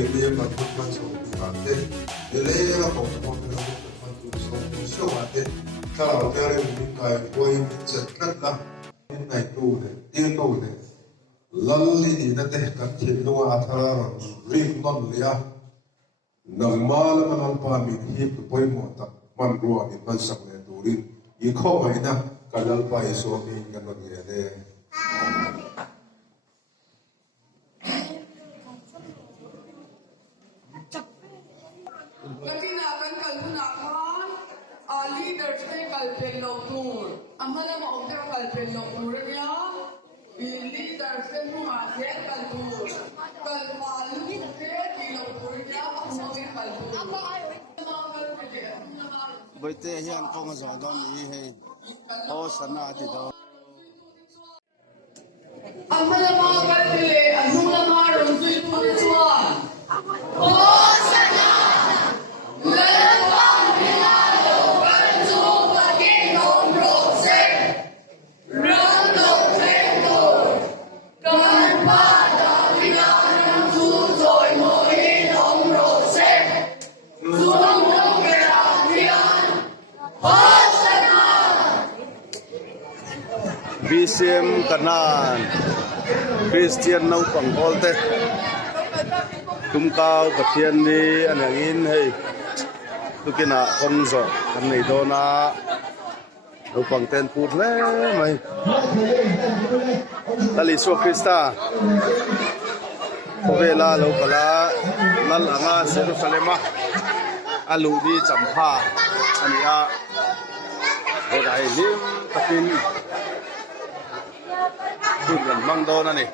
quay về mà không quan trọng thì bạn thế để lấy là không có cái nào không quan trọng sống bạn thế sau đó theo đây mình cái quay chật cắt là bên này tù này tiêu tù này lăn đi nó thế cắt thiên loa thà riêng non lia nằm mà là mình ăn pa mình hiệp cái quay một tập man rùa thì man sập này tù đi ý khó vậy na cái LAL ISUA mình cái nó như thế leaders they kalpen lokur amala ma okta kalpen lokur ya leaders they huma se kalpur kalpalu se ki lokur ya amoge kalpur Bete hian kong zo don I he Hosanna ti do amala ma kalpele amala ma rozui putwa Hosanna BCM kanan Christian Naupangte tum cao pathian ni anangin hei tukina kong zo kan nei do na Naupangte put le mai LAL ISUA Krista kovela lo kala lal anga Jerusalema alu di champha ania odai lim takin Good gần măng đô này.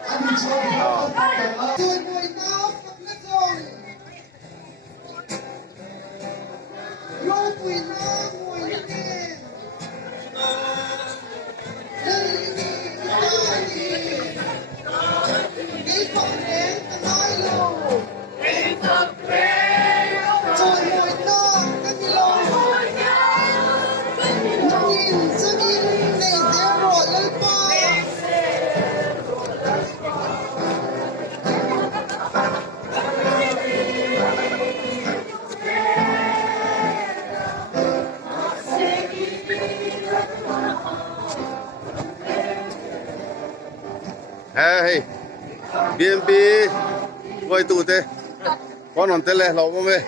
Hey, BNP, quay tụ thế, con còn tên là lẩu không về?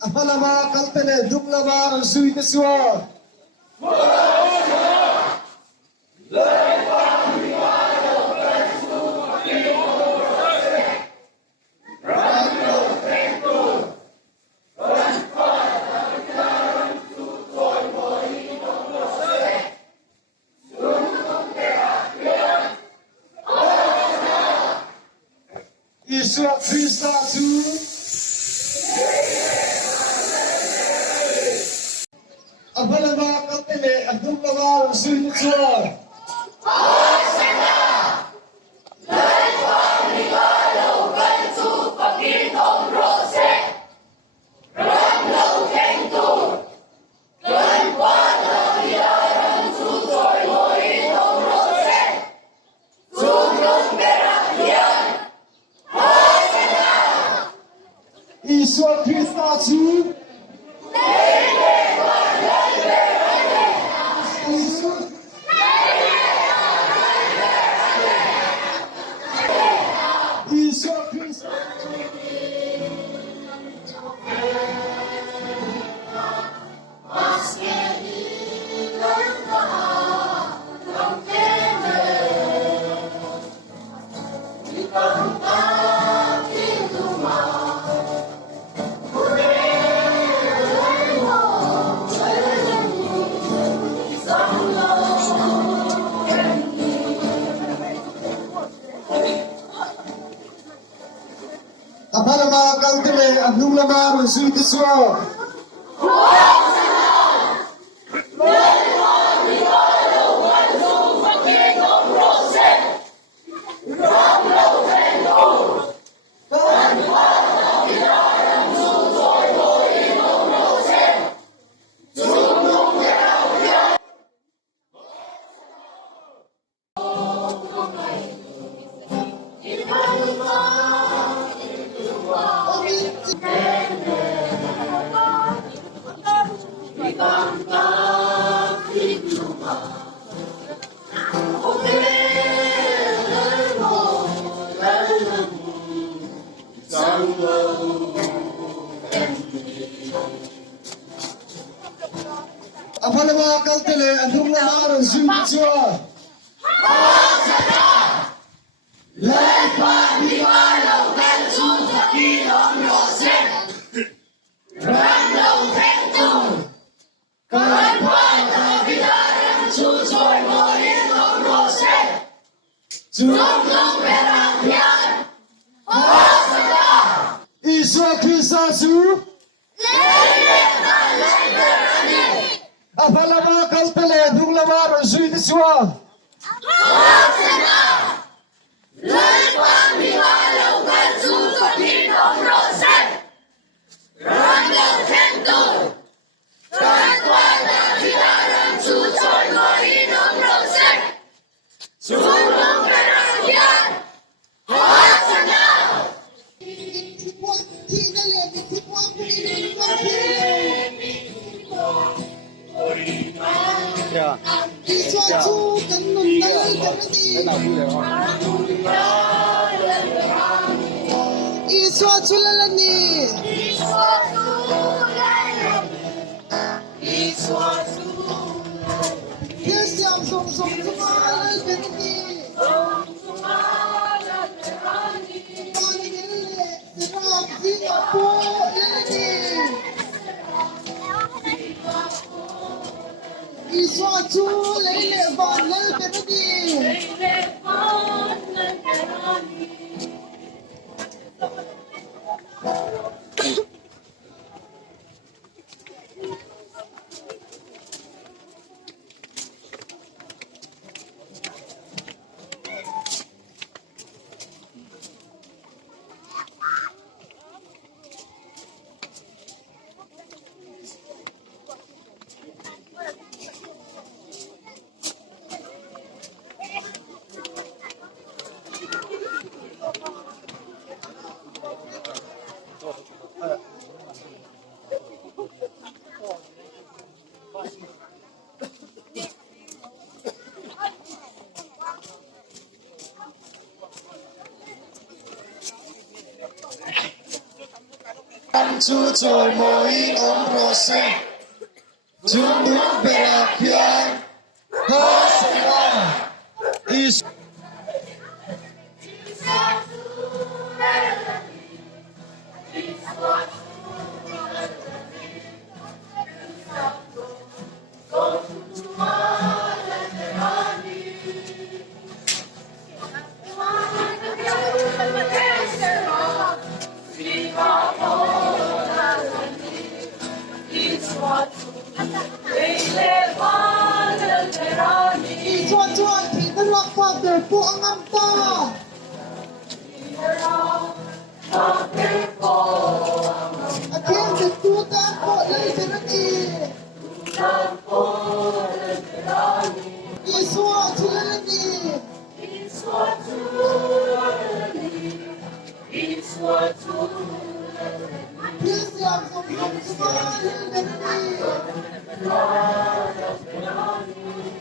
Apalama kaltene duklama sui tesua. Isua Krista tu. Apalama kaltene duklama sui tesua. Isua Krista tu. Isua Apalama kaltele abdul lamar sui tiswa. Apalama kaltele abdul lamar sui tiswa. Isua Krista su. Apalama kaltele abdul lamar sui tiswa. Isua chulalani. Yes, yang song tumalal beniti. Panigille serap di apo lelani. Isua chulele banal beniti. Chu chawimawiin om rose. Junduk berapian. Hosanna. Is Tuan-tuan, kita lakukan berpu anganta. Akhir bertuta kok dari sini. Isua chulani. Yes, yang song tumalal beniti.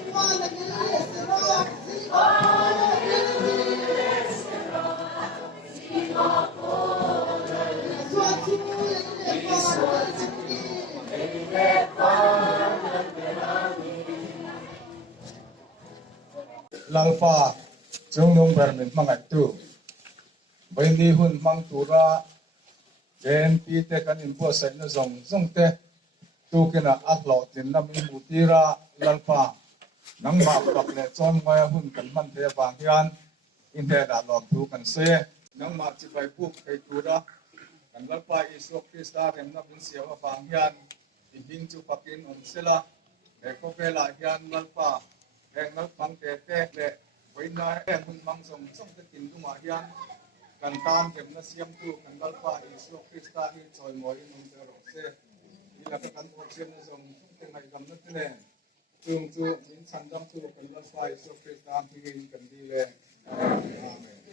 Panigille serap di apo lelani. Isua chulele banal beniti. Lalfa chung nung bermin mangat tu. Baini hun mang tura gen pi te kan impo sai na zong te tu kena ahlo tin nam in mutira lalfa nang ma pak le chom ngai hun kan man te bang hian in he da lom tu kan se nang ma chi pai pu kai tura kan lalpa Isu Krista rem na bin siawa fang hian ibing chu pakin on sela le ko vela hian lalpa heng Naupangte te le voina heng hun mang song song te tin duma hian kan tam rem na siam tu kan lalpa Isu Krista hi choi moi in te ro se ila ka kan ko chen na song te ngai gam na te le chung chu min chan dam chu kan lalpa Isu Krista hi kan di le amen